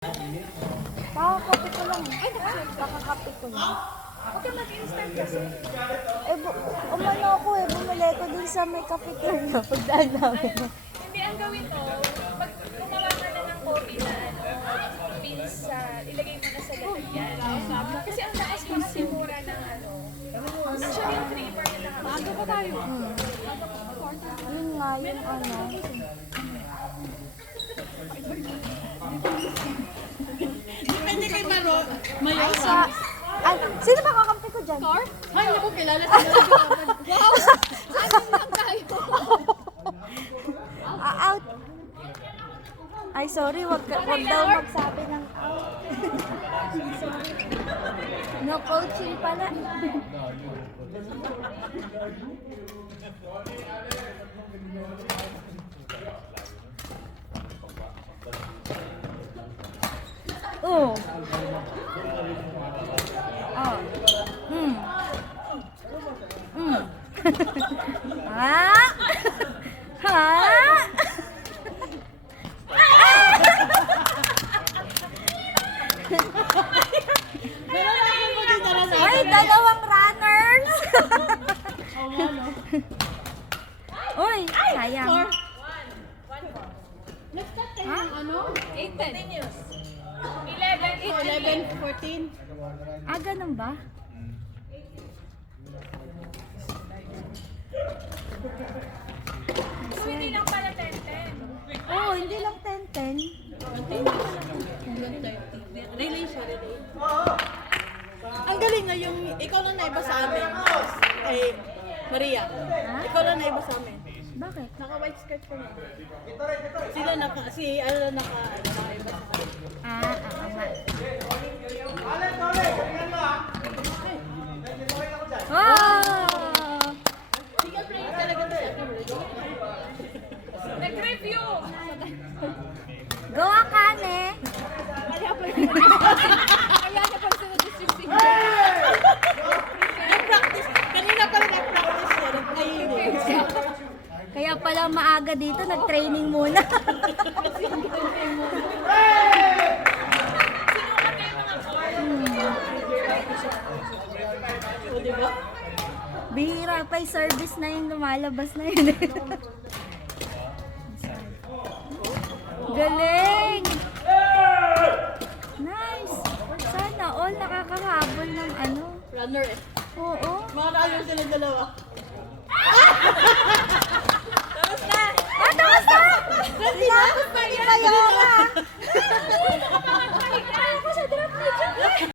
Kakakape ko lang. Ay, kakakape ko lang. Huwag ka mag-instant kasi. Umano ako bumili ko dun sa may cafeteria. Pagdaan namin. Hindi, ang gawin mo, pag gumawa ka na ng coffee na beans sa, ilagay mo na sa lalagyan. Kasi ang lakas mo kasi mura ng actually yung creamer na nakakasya. Bago pa tayo. Yun nga, yung ano. Depende kay Maro. Ay, ay, sino ba kakampi ko dyan? Car? Ay, hindi ko kilala sila. Wow! Ano lang tayo? Out. Ay, sorry, wag daw magsabi ng out. Sorry. No coaching pala. Oh. Oh. Ha? Ha? Ay, dalawang runners. Uy, sayang. Nag-start tayo ng ano? 8 continuous. 11, 11, 14. Ah, ganun ba? So, hindi lang pala 10-10. Oo, hindi lang 10-10. Relay siya, relay. Ang galing na yung ikaw lang naiba sa amin. Kay Maria. Ikaw lang naiba sa amin. Bakit? Naka-white skirt ko na. Sila naka, naka-iba sa amin. Ah, nga. Oh! Sige, pray talaga tayo. Nag-review! Go, Akane! Kaya pa rin. Kaya na pang sinadisip. Nag-practice. Kanina pa rin nag-practice siya. Nag-training. Kaya pala maaga dito, nag-training muna. O, diba? Bihira pa yung service na yung lumalabas na yun. Galing! Nice! Sana all nakakahabol ng ano. Runner eh. Oo. Mga runner sila dalawa. Ah, tapos na! Tapos na ni Mayora!